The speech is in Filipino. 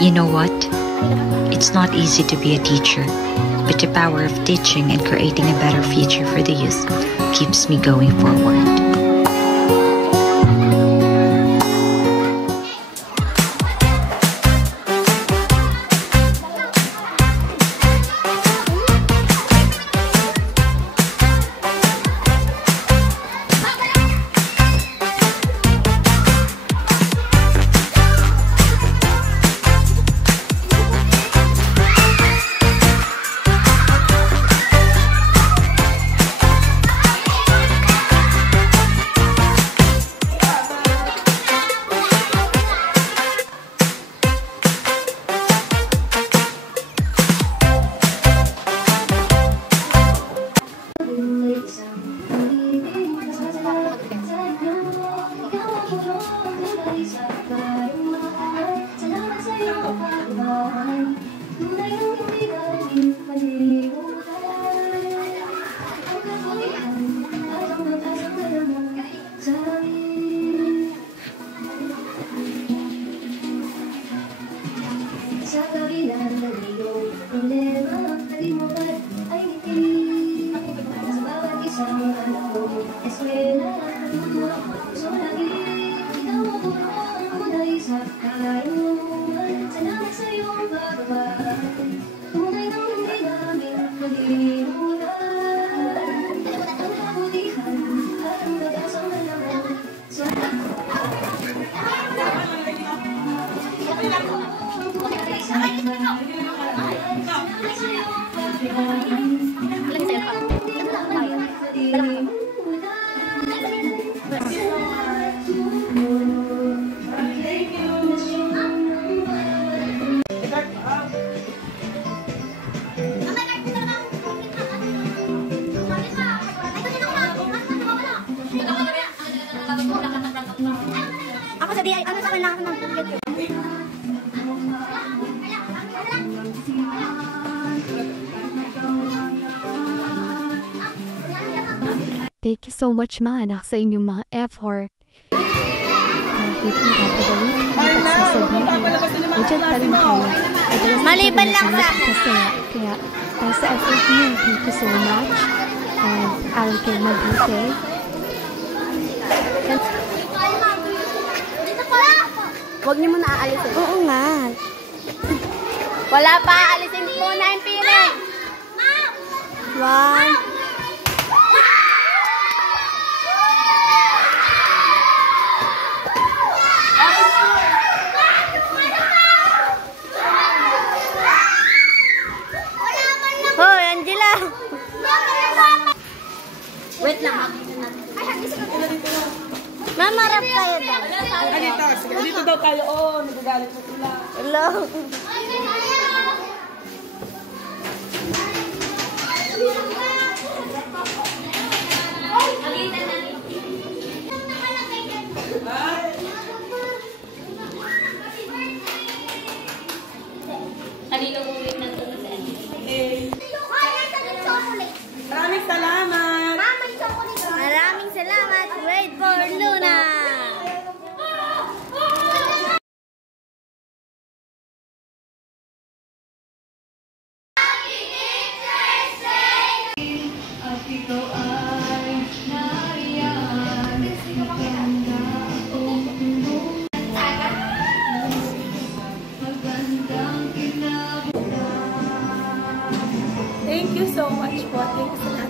You know what? It's not easy to be a teacher, but the power of teaching and creating a better future for the youth keeps me going forward. Sa kabila ng iyong problema, kalimutan ay ngiti. Sa bawat isang anak ko, eskwela, natutuwa ko puso lagi. Ikaw ako ang munay sa kalayuan. Salamat sa iyong pagbabay. Tunay nang hindi namin kalimutan. Ang kabutihan at ang pag-asang malaman sa ako sa DI, ano sa kailangan ng YouTube? Thank you so much mga anak sa inyong mga effort. Kahit napapagalit, sasabihin, nandiyan pa rin kayo. Maliban lang sa... Kaya, sa effort niyo, thank you so much. And aral kayo mabuti. Huwag niyo muna aalisin. Oo nga. Wala pa, alisin muna yung piling. One. Hoy, Angela! Wait lang. Mamarap kayo daw. Dito daw tayo. Oh, nagagalit mo sila. Hello. Kanino ulit na ito? Maraming salamat. Maraming salamat. Wait for Luna. Thank you so much po. Thank you so much.